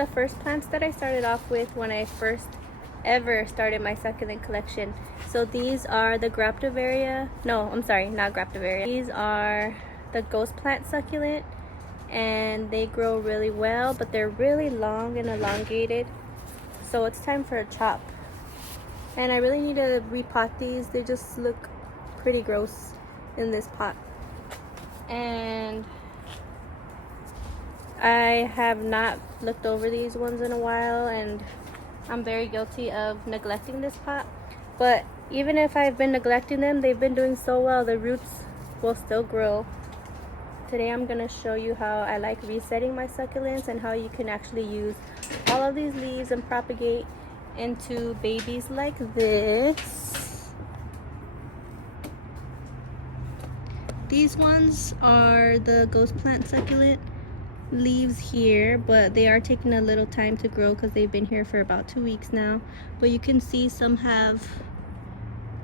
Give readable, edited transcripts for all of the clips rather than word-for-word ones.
the first plants that I started off with when I first ever started my succulent collection. So these are the Graptivaria. No, I'm sorry, not Graptivaria. These are the ghost plant succulent, and they grow really well, but they're really long and elongated. So it's time for a chop. And I really need to repot these. They just look pretty gross in this pot. And I have not looked over these ones in a while, and I'm very guilty of neglecting this pot. But even if I've been neglecting them, they've been doing so well. The roots will still grow. Today I'm going to show you how I like resetting my succulents and how you can actually use all of these leaves and propagate into babies like this. These ones are the ghost plant succulent leaves here, but they are taking a little time to grow because they've been here for about 2 weeks now. But you can see some have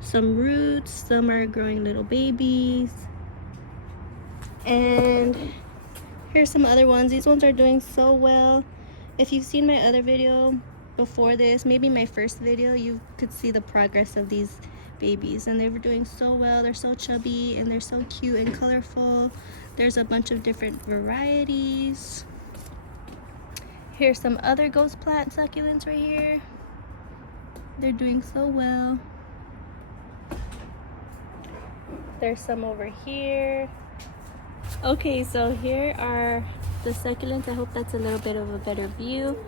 some roots, some are growing little babies, and here's some other ones. These ones are doing so well. If you've seen my other video before this, maybe my first video, you could see the progress of these babies, and they were doing so well. They're so chubby and they're so cute and colorful. There's a bunch of different varieties. Here's some other ghost plant succulents right here. They're doing so well. There's some over here. Okay, so here are the succulents. I hope that's a little bit of a better view.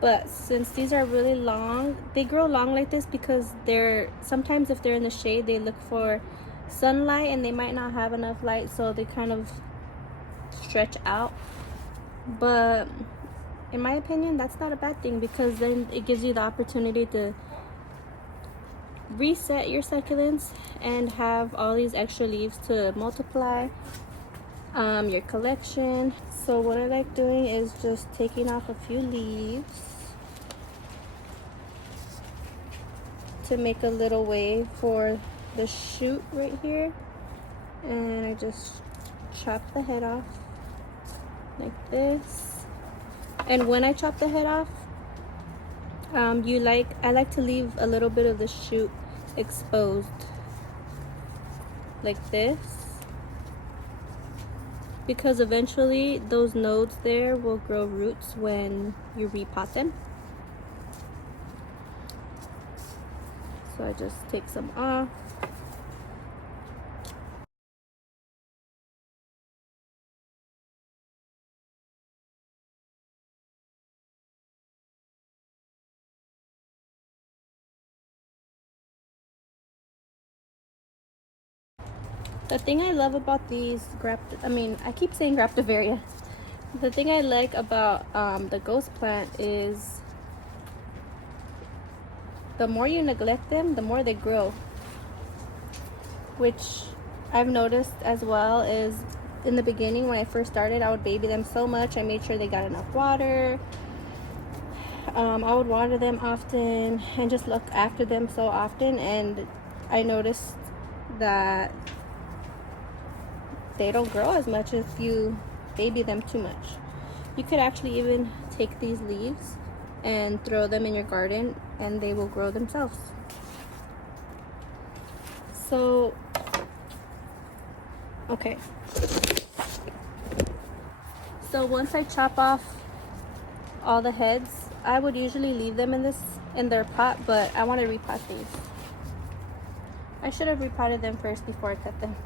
But since these are really long, they grow long like this because sometimes if they're in the shade, they look for sunlight and they might not have enough light, so they kind of stretch out. But in my opinion, that's not a bad thing, because then it gives you the opportunity to reset your succulents and have all these extra leaves to multiply your collection. So what I like doing is just taking off a few leaves to make a little way for the shoot right here, and I just chop the head off like this. And when I chop the head off, I like to leave a little bit of the shoot exposed like this, because eventually those nodes there will grow roots when you repot them. So I just take some off. The thing I love about these I keep saying Graptivaria. The thing I like about the ghost plant is the more you neglect them, the more they grow. Which I've noticed as well is in the beginning when I first started, I would baby them so much. I made sure they got enough water. I would water them often and just look after them so often, and I noticed that they don't grow as much if you baby them too much. You could actually even take these leaves and throw them in your garden and they will grow themselves. So, okay. So once I chop off all the heads, I would usually leave them in their pot, but I want to repot these. I should have repotted them first before I cut them.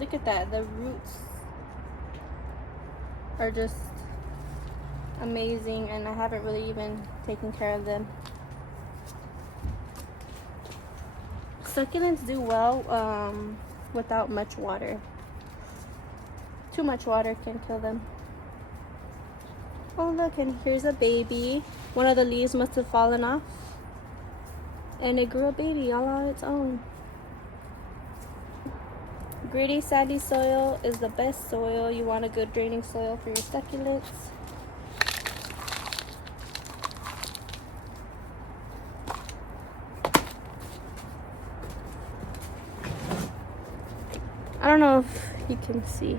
Look at that, the roots are just amazing, and I haven't really even taken care of them. Succulents do well without much water. Too much water can kill them. Oh look, and here's a baby. One of the leaves must have fallen off, and it grew a baby all on its own. Gritty, sandy soil is the best soil. You want a good draining soil for your succulents. I don't know if you can see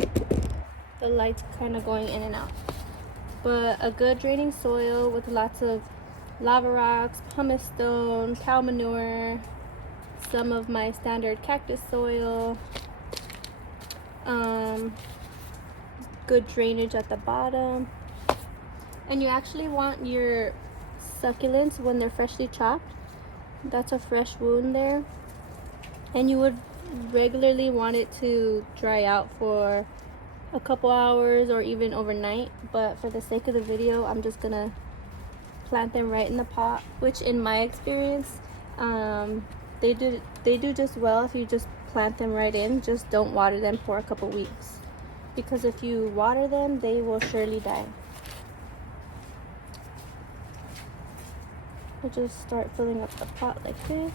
The light's kind of going in and out. But a good draining soil with lots of lava rocks, pumice stone, cow manure, some of my standard cactus soil, good drainage at the bottom. And you actually want your succulents, when they're freshly chopped, that's a fresh wound there, and you would regularly want it to dry out for a couple hours or even overnight. But for the sake of the video, I'm just gonna plant them right in the pot, which in my experience, they do just well if you just plant them right in. Just don't water them for a couple weeks, because if you water them, they will surely die. We'll just start filling up the pot like this.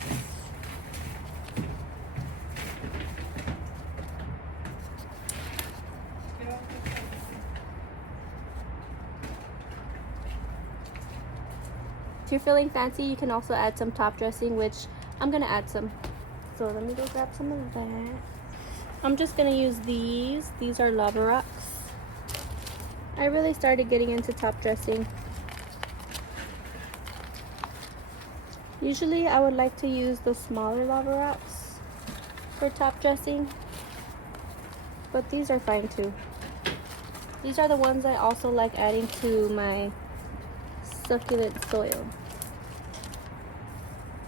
If you're feeling fancy, you can also add some top dressing, which I'm gonna add some. So let me go grab some of that. I'm just gonna use these. These are lava rocks. I really started getting into top dressing. Usually I would like to use the smaller lava rocks for top dressing, but these are fine too. These are the ones I also like adding to my succulent soil.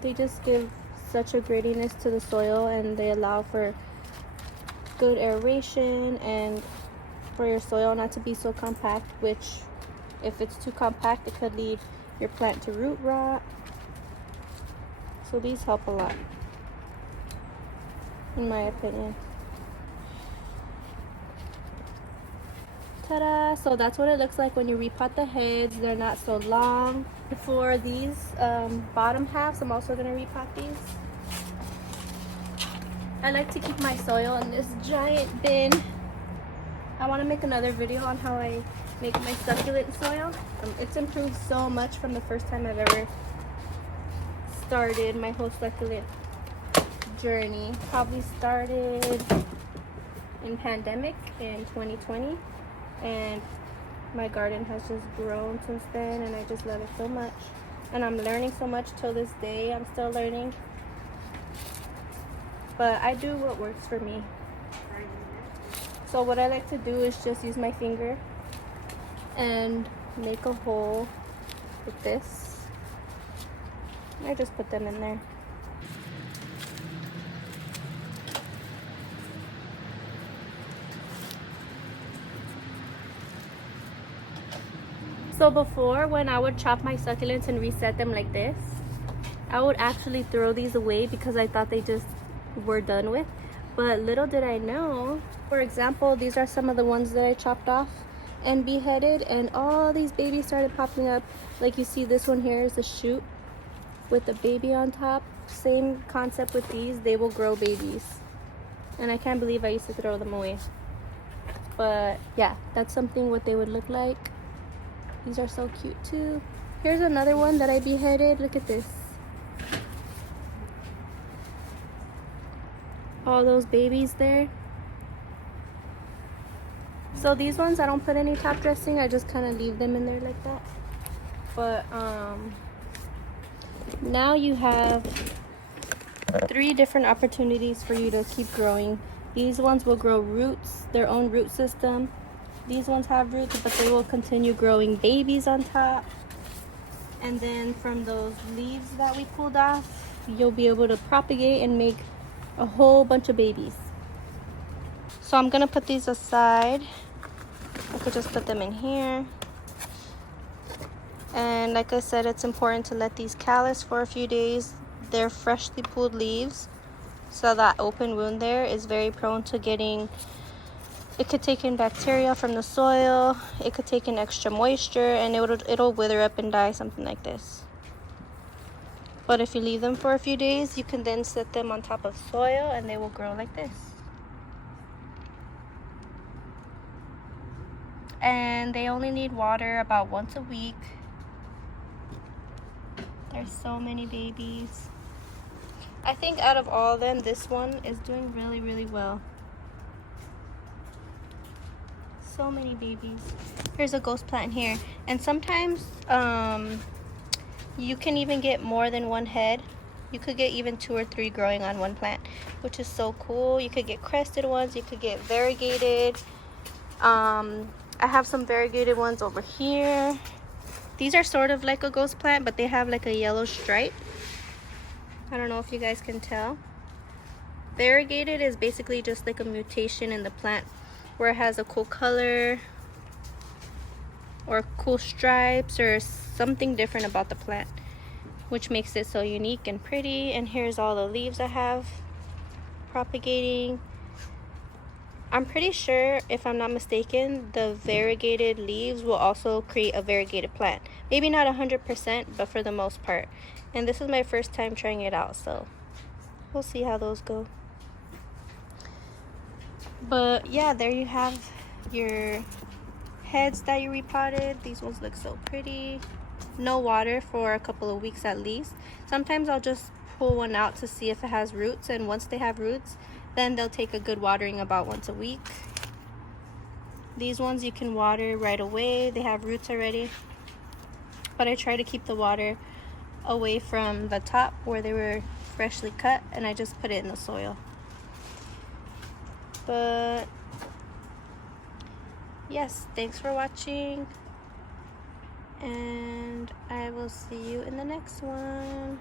They just give such a grittiness to the soil, and they allow for good aeration and for your soil not to be so compact, which if it's too compact, it could lead your plant to root rot. So these help a lot, in my opinion. Ta-da! So that's what it looks like when you repot the heads. They're not so long. For these bottom halves, I'm also gonna repot these. I like to keep my soil in this giant bin. I want to make another video on how I make my succulent soil. It's improved so much from the first time I've ever started my whole succulent journey. Probably started in pandemic in 2020, and my garden has just grown since then, and I just love it so much. And I'm learning so much till this day. I'm still learning, but I do what works for me. So what I like to do is just use my finger and make a hole with this. I just put them in there. So before, when I would chop my succulents and reset them like this, I would actually throw these away because I thought they just were done with. But little did I know, for example, these are some of the ones that I chopped off and beheaded, and all these babies started popping up. Like you see, this one here is a shoot with a baby on top. Same concept with these, they will grow babies. And I can't believe I used to throw them away. But yeah, that's something what they would look like. These are so cute too. Here's another one that I beheaded. Look at this. All those babies there. So these ones, I don't put any top dressing. I just kind of leave them in there like that. But now you have 3 different opportunities for you to keep growing. These ones will grow roots, their own root system. These ones have roots, but they will continue growing babies on top. And then from those leaves that we pulled off, you'll be able to propagate and make a whole bunch of babies. So I'm gonna put these aside. I could just put them in here. And like I said, it's important to let these callus for a few days. They're freshly pulled leaves, so that open wound there is very prone to getting, it could take in bacteria from the soil, it could take in extra moisture, and it'll wither up and die, something like this. But if you leave them for a few days, you can then set them on top of soil and they will grow like this. And they only need water about once a week. There's so many babies. I think out of all of them, this one is doing really, really well. so many babies. Here's a ghost plant here. And sometimes you can even get more than one head. You could get even 2 or 3 growing on one plant, which is so cool. You could get crested ones, you could get variegated. I have some variegated ones over here. These are sort of like a ghost plant, but they have like a yellow stripe. I don't know if you guys can tell. Variegated is basically just like a mutation in the plant where it has a cool color or cool stripes or something different about the plant, which makes it so unique and pretty. And here's all the leaves I have propagating. I'm pretty sure, if I'm not mistaken, the variegated leaves will also create a variegated plant. Maybe not 100%, but for the most part. And this is my first time trying it out, so we'll see how those go. But yeah, there you have your heads that you repotted. These ones look so pretty. No water for a couple of weeks at least. Sometimes I'll just pull one out to see if it has roots, and once they have roots, then they'll take a good watering about once a week. These ones you can water right away. They have roots already. But I try to keep the water away from the top where they were freshly cut, and I just put it in the soil. But yes, thanks for watching, and I will see you in the next one.